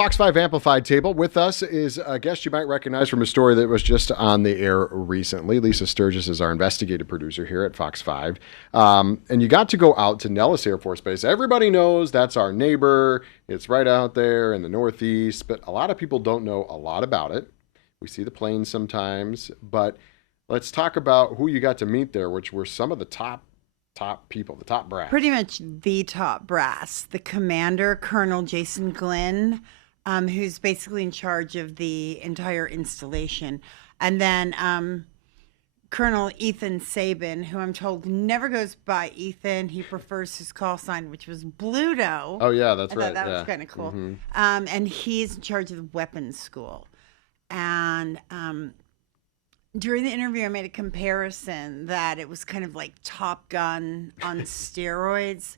FOX5 Amplified table. With us is a guest you might recognize from a story that was just on the air recently. Lisa Sturgis is our investigative producer here at FOX5. And you got to go out to Nellis Air Force Base. Everybody knows that's our neighbor. It's right out there in the Northeast, but a lot of people don't know a lot about it. We see the planes sometimes, but let's talk about who you got to meet there, which were some of the top people, the top brass. Pretty much the top brass. The commander, Colonel Jason Glynn, who's basically in charge of the entire installation. And then Colonel Ethan Sabin, who I'm told never goes by Ethan. He prefers his call sign, which was Bluto. Oh, yeah, that's right. That was kind of cool. Mm-hmm. And he's in charge of the weapons school. And during the interview, I made a comparison that it was kind of like Top Gun on steroids.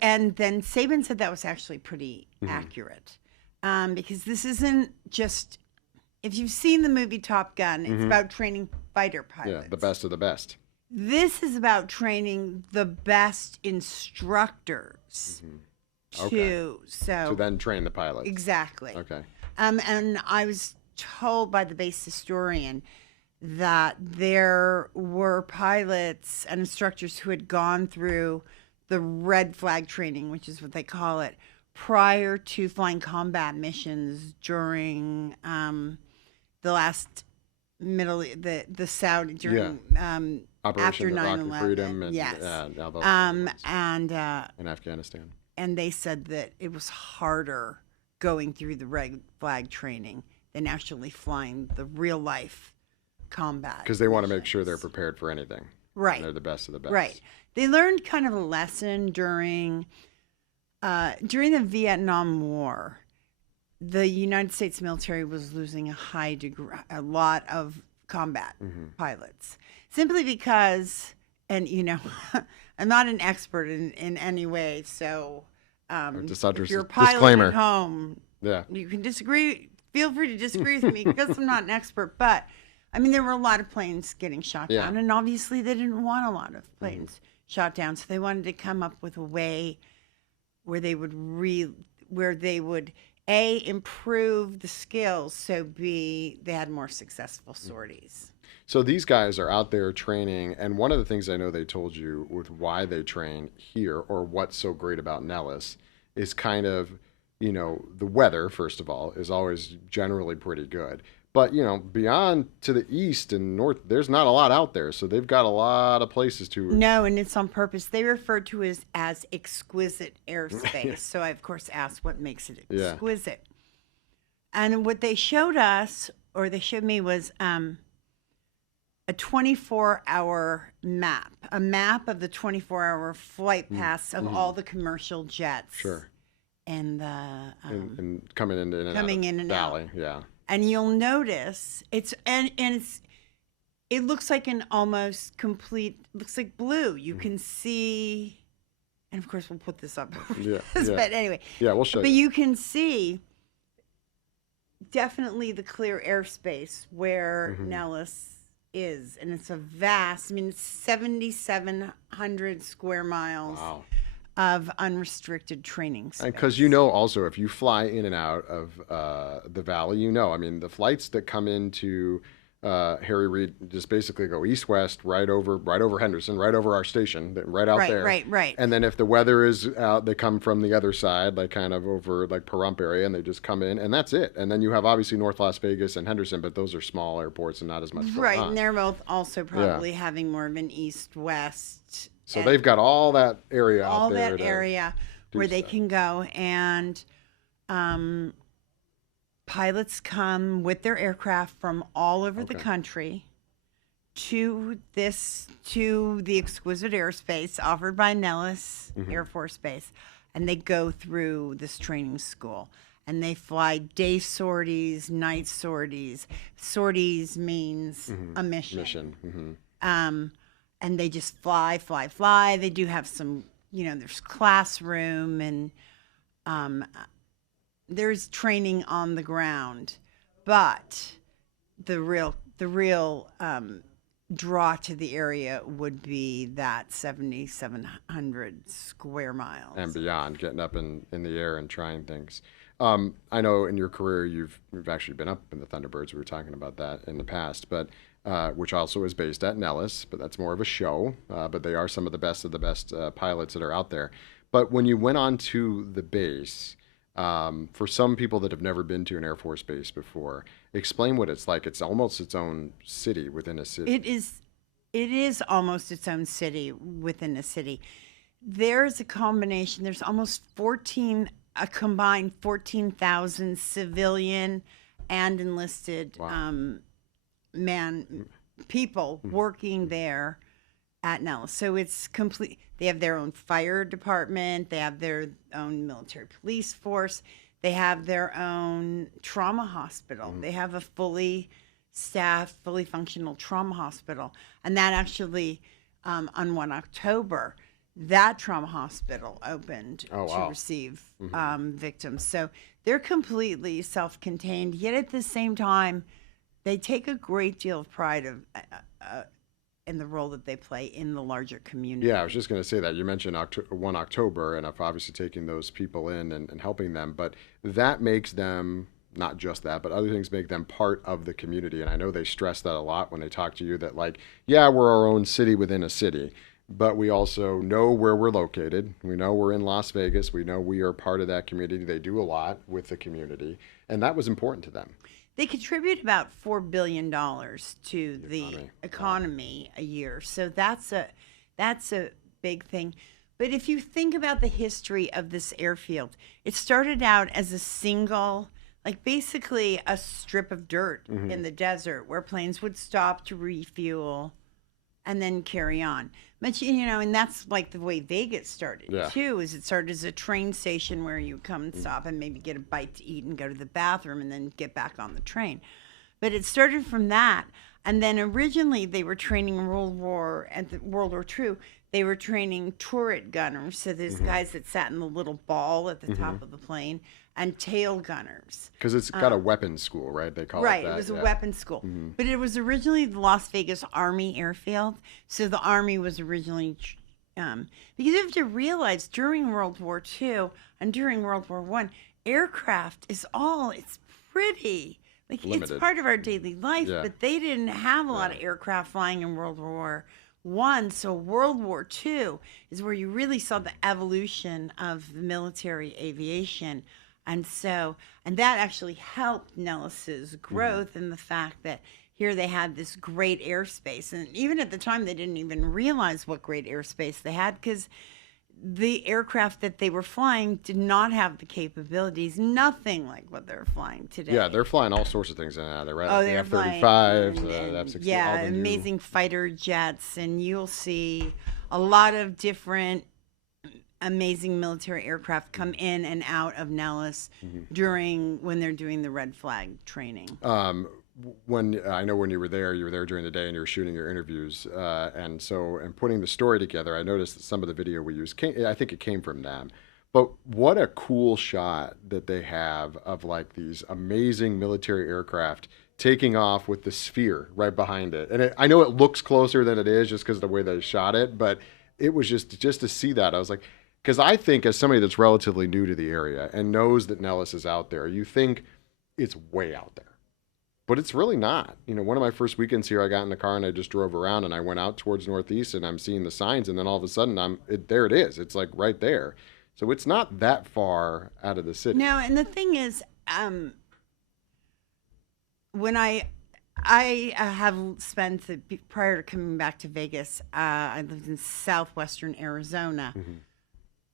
And then Sabin said that was actually pretty accurate. Because this isn't just, if you've seen the movie Top Gun, it's about training fighter pilots. Yeah, the best of the best. This is about training the best instructors to then train the pilots. Exactly. Okay. And I was told by the base historian that there were pilots and instructors who had gone through the red flag training, which is what they call it, prior to flying combat missions during the last the Saudi during Operation after 9/11. Rock Freedom and yes, in Afghanistan. And they said that it was harder going through the red flag training than actually flying the real life combat. Because they want to make sure they're prepared for anything. Right. And they're the best of the best. Right. They learned kind of a lesson during the Vietnam War. The United States military was losing a lot of combat pilots, simply because, and I'm not an expert in any way, so if you're a pilot disclaimer at home, yeah, you can disagree. Feel free to disagree with me because I'm not an expert, but I mean, there were a lot of planes getting shot down, and obviously they didn't want a lot of planes shot down, so they wanted to come up with a way where they would improve the skills, so B, they had more successful sorties. So these guys are out there training, and one of the things I know they told you with why they train here, or what's so great about Nellis, is kind of, the weather, first of all, is always generally pretty good. But, beyond to the east and north, there's not a lot out there. So they've got a lot of places to... No, and it's on purpose. They refer to it as exquisite airspace. So I, of course, asked what makes it exquisite. Yeah. And what they showed us, or they showed me, was a 24-hour map. A map of the 24-hour flight paths of all the commercial jets. Sure. And and coming in and out. Valley. Yeah. And you'll notice it looks like an almost complete, looks like blue. You can see, and of course we'll put this up. But anyway. Yeah, we'll show you. But you can see definitely the clear airspace where Nellis is. And it's a vast, it's 7,700 square miles. Wow. Of unrestricted training space. Because also, if you fly in and out of the valley, the flights that come into Harry Reid just basically go east-west, right over Henderson, right over our station, right out there. Right. And then if the weather is out, they come from the other side, like kind of over like Pahrump area, and they just come in, and that's it. And then you have obviously North Las Vegas and Henderson, but those are small airports and not as much fun. Right, and they're both also probably having more of an east-west. So they've got all that area out there. All that area where they can go, and pilots come with their aircraft from all over the country to the exquisite airspace offered by Nellis Air Force Base, and they go through this training school. And they fly day sorties, night sorties. Sorties means a mission. And they just fly. They do have some, there's classroom and there's training on the ground. But the real draw to the area would be that 7,700 square miles. And beyond, getting up in the air and trying things. I know in your career you've actually been up in the Thunderbirds. We were talking about that in the past, but which also is based at Nellis, but that's more of a show. But they are some of the best pilots that are out there. But when you went on to the base, for some people that have never been to an Air Force base before, explain what it's like. It's almost its own city within a city. It is almost its own city within a city. There's a combination. There's almost a combined 14,000 civilian and enlisted people working there at Nellis. So it's complete. They have their own fire department. They have their own military police force. They have their own trauma hospital. They have a fully staffed, fully functional trauma hospital. And that actually, on 1 October, that trauma hospital opened to receive victims. So they're completely self-contained, yet at the same time, they take a great deal of pride in the role that they play in the larger community. Yeah, I was just going to say that. You mentioned 1 October, and I've obviously taking those people in and helping them, but that makes them, not just that, but other things make them part of the community. And I know they stress that a lot when they talk to you, that like, yeah, we're our own city within a city, but we also know where we're located. We know we're in Las Vegas. We know we are part of that community. They do a lot with the community, and that was important to them. They contribute about $4 billion to the economy a year. So that's a big thing. But if you think about the history of this airfield, it started out as a single, like basically a strip of dirt in the desert where planes would stop to refuel and then carry on. But, and that's like the way Vegas started, too, is it started as a train station where you come and stop and maybe get a bite to eat and go to the bathroom and then get back on the train. But it started from that. And then originally they were training World War II, they were training turret gunners. So there's guys that sat in the little ball at the top of the plane, and tail gunners. Because it's got a weapons school, right? They call it that. Right, it was a weapons school. But it was originally the Las Vegas Army Airfield. So the Army was originally, because you have to realize during World War II and during World War I, aircraft it's pretty. Like limited. It's part of our daily life, but they didn't have a lot of aircraft flying in World War I. So World War II is where you really saw the evolution of military aviation. And that actually helped Nellis's growth in the fact that here they had this great airspace. And even at the time, they didn't even realize what great airspace they had, because the aircraft that they were flying did not have the capabilities, nothing like what they're flying today. Yeah, they're flying all sorts of things in and out. They're right, the F-35s, the F-16. Yeah, amazing fighter jets. And you'll see a lot of different amazing military aircraft come in and out of Nellis when they're doing the red flag training. When I know when you were there during the day and you were shooting your interviews, and putting the story together, I noticed that some of the video we used I think it came from them. But what a cool shot that they have of like these amazing military aircraft taking off with the sphere right behind it. And I know it looks closer than it is just because of the way they shot it, but it was just to see that, I was like, because I think as somebody that's relatively new to the area and knows that Nellis is out there, you think it's way out there. But it's really not. One of my first weekends here, I got in the car and I just drove around and I went out towards Northeast and I'm seeing the signs, and then all of a sudden there it is. It's like right there. So it's not that far out of the city. No, and the thing is, when I have spent, prior to coming back to Vegas, I lived in southwestern Arizona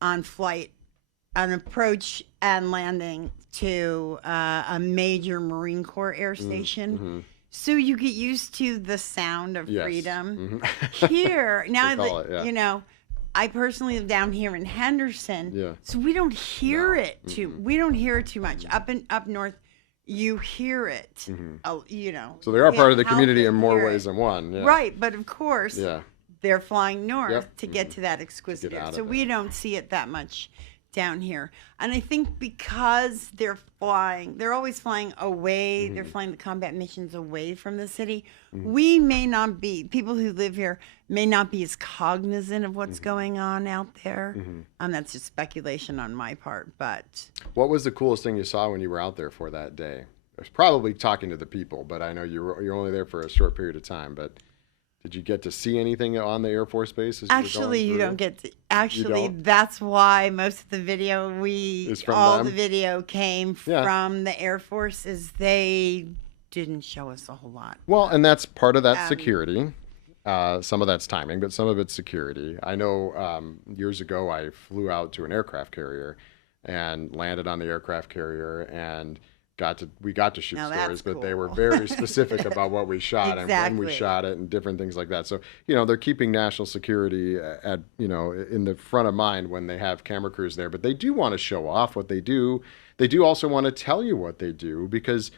on approach and landing to a major Marine Corps air station. So you get used to the sound of freedom. Here, now, I personally live down here in Henderson, so we don't hear it we don't hear it too much. Up north, you hear it, So they are part of the community in more ways than one. Yeah. Right, but of course, they're flying north to get to that Exquisite air. So we don't see it that much down here. And I think because they're always flying away, they're flying the combat missions away from the city. We may not be, people who live here may not be as cognizant of what's going on out there. That's just speculation on my part, but. What was the coolest thing you saw when you were out there for that day? It was probably talking to the people, but I know you're only there for a short period of time, but did you get to see anything on the Air Force Base? Actually, you don't get to. Actually, that's why most of the video the video came from the Air Force, is they didn't show us a whole lot. Well, and that's part of that security. Some of that's timing, but some of it's security. I know years ago I flew out to an aircraft carrier and landed on the aircraft carrier and we got to shoot stories, but they were very specific about what we shot and when we shot it and different things like that. So, they're keeping national security at, in the front of mind when they have camera crews there, but they do want to show off what they do. They do also want to tell you what they do because,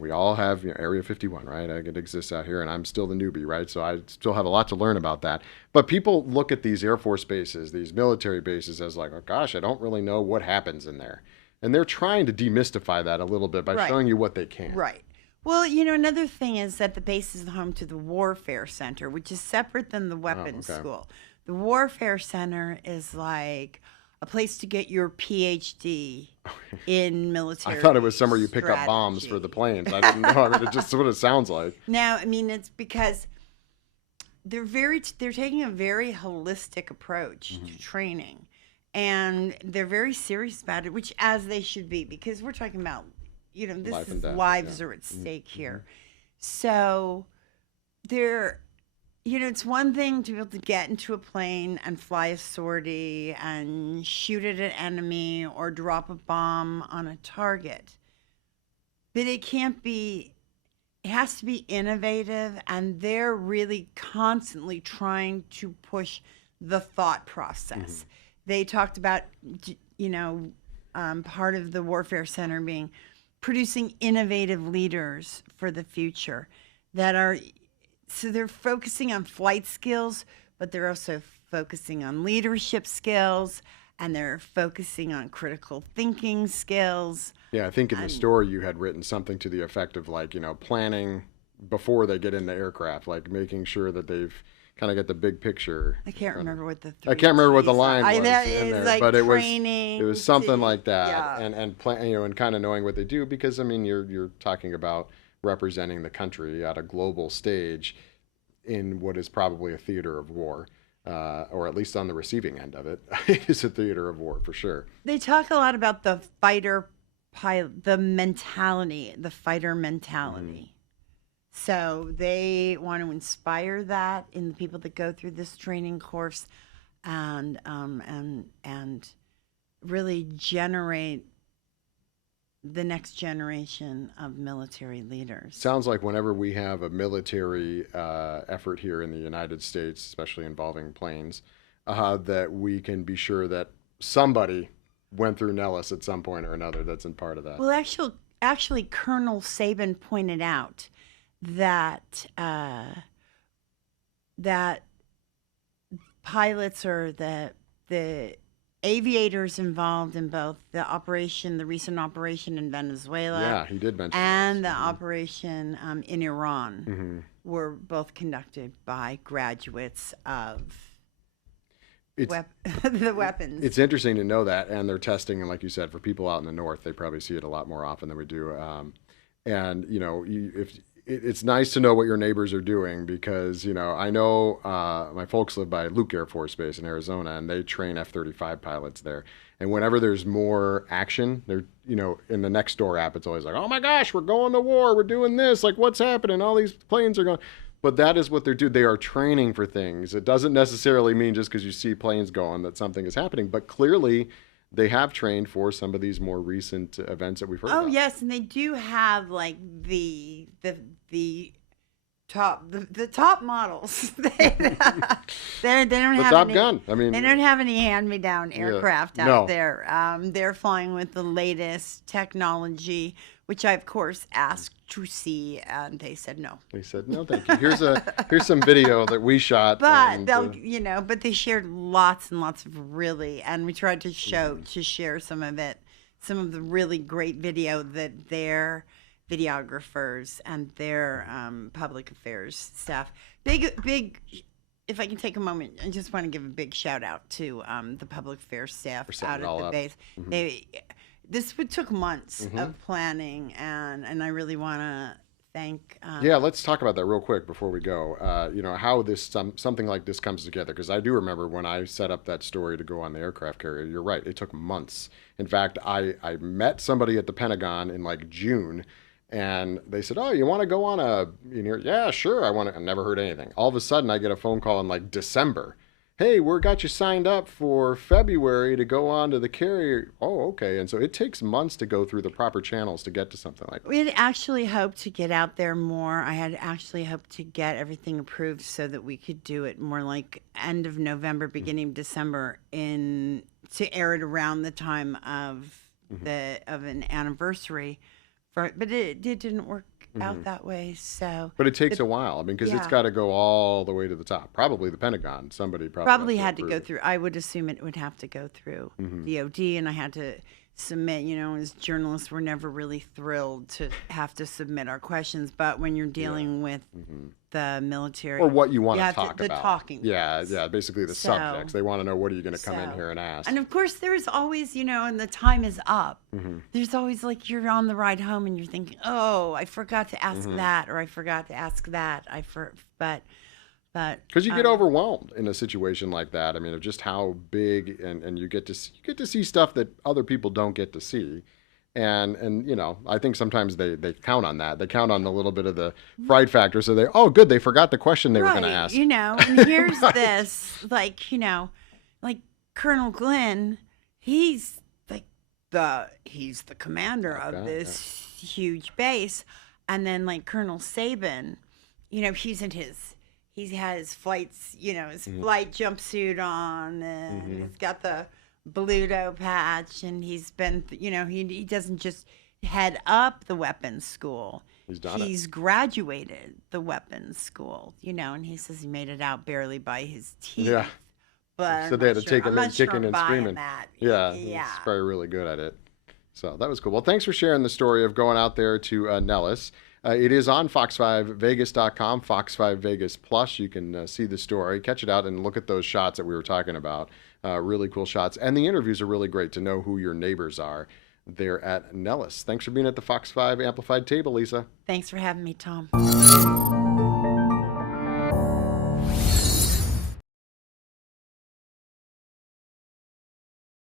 we all have Area 51, right? It exists out here and I'm still the newbie, right? So I still have a lot to learn about that. But people look at these Air Force bases, these military bases as like, oh gosh, I don't really know what happens in there. And they're trying to demystify that a little bit by showing you what they can. Right. Well, another thing is that the base is home to the Warfare Center, which is separate than the Weapons School. The Warfare Center is like a place to get your PhD in military. I thought it was somewhere you pick up bombs for the planes. I didn't know. It just what it sounds like. No, it's because they're taking a very holistic approach to training. And they're very serious about it, which as they should be, because we're talking about, lives are at stake here. So it's one thing to be able to get into a plane and fly a sortie and shoot at an enemy or drop a bomb on a target. But it has to be innovative, and they're really constantly trying to push the thought process. They talked about, part of the Warfare Center being producing innovative leaders for the future so they're focusing on flight skills, but they're also focusing on leadership skills, and they're focusing on critical thinking skills. Yeah, I think in the story you had written something to the effect of planning before they get in the aircraft, like making sure that they've kind of get the big picture. I can't remember what the line was in there, like but it was something like that, yeah. and kind of knowing what they do, because you're talking about representing the country at a global stage in what is probably a theater of war, or at least on the receiving end of it, it's a theater of war for sure. They talk a lot about the fighter mentality. So they want to inspire that in the people that go through this training course, and really generate the next generation of military leaders. Sounds like whenever we have a military effort here in the United States, especially involving planes, that we can be sure that somebody went through Nellis at some point or another that's in part of that. Well, actually, Colonel Sabin pointed out that that pilots or the aviators involved in both the recent operation in Venezuela, he did mention and the operation in Iran were both conducted by graduates of the weapons. It's interesting to know that, and they're testing, and like you said, for people out in the north, they probably see it a lot more often than we do. It's nice to know what your neighbors are doing, because I know my folks live by Luke Air Force Base in Arizona, and they train F-35 pilots there. And whenever there's more action, they're in the next door app, it's always like, oh my gosh, we're going to war, we're doing this, like what's happening? All these planes are going. But that is what they're doing. They are training for things. It doesn't necessarily mean just because you see planes going that something is happening, but clearly they have trained for some of these more recent events that we've heard about. Oh, yes, and they do have like the top models. they don't have Top any, Gun. They don't have any hand-me-down aircraft out there. They're flying with the latest technology, which I, of course, asked to see, and they said no. They said, no, thank you. Here's some video that we shot. But and, they'll, but they shared lots and lots of really, and we tried to share some of the really great video that their videographers and their public affairs staff, big. If I can take a moment, I just want to give a big shout out to the public affairs staff out at the base. This took months of planning, and I really want to thank. Yeah, let's talk about that real quick before we go. How something like this comes together, because I do remember when I set up that story to go on the aircraft carrier. You're right; it took months. In fact, I met somebody at the Pentagon in like June. And they said, "Oh, you want to go on a?" Yeah, sure. I never heard anything. All of a sudden, I get a phone call in like December. Hey, got you signed up for February to go on to the carrier. Oh, okay. And so it takes months to go through the proper channels to get to something like that. We had actually hoped to get out there more. I had actually hoped to get everything approved so that we could do it more like end of November, beginning of December, to air it around the time of an anniversary. But it didn't work out that way. So, but it takes a while. I mean, because it's got to go all the way to the top. Probably the Pentagon. Somebody probably had to go through. I would assume it would have to go through DOD, and I had to submit. As journalists, we're never really thrilled to have to submit our questions, but when you're dealing with the military or what you want to talk about, the talking points. basically the subjects. They want to know, what are you going to come in here and ask? And of course, there's always, and the time is up. There's always like you're on the ride home and you're thinking, oh, I forgot to ask that, or I forgot to ask that. But because you get overwhelmed in a situation like that. I mean, of just how big, and you get to see stuff that other people don't get to see. And I think sometimes they count on that. They count on the little bit of the fright factor. So they forgot the question they were going to ask. And here's this, like Colonel Glenn, he's the commander of this huge base. And then like Colonel Sabin, he has flights, his flight jumpsuit on, and he's got the Bluto patch, and he's been, he doesn't just head up the weapons school. He's graduated the weapons school, and he says he made it out barely by his teeth. Yeah. But so they had to take him in kicking and screaming. That. Yeah. He's probably really good at it. So that was cool. Well, thanks for sharing the story of going out there to Nellis. It is on fox5vegas.com, Fox5 Vegas Plus. You can see the story, catch it out, and look at those shots that we were talking about. Really cool shots. And the interviews are really great to know who your neighbors are there at Nellis. Thanks for being at the Fox 5 Amplified table, Lisa. Thanks for having me, Tom.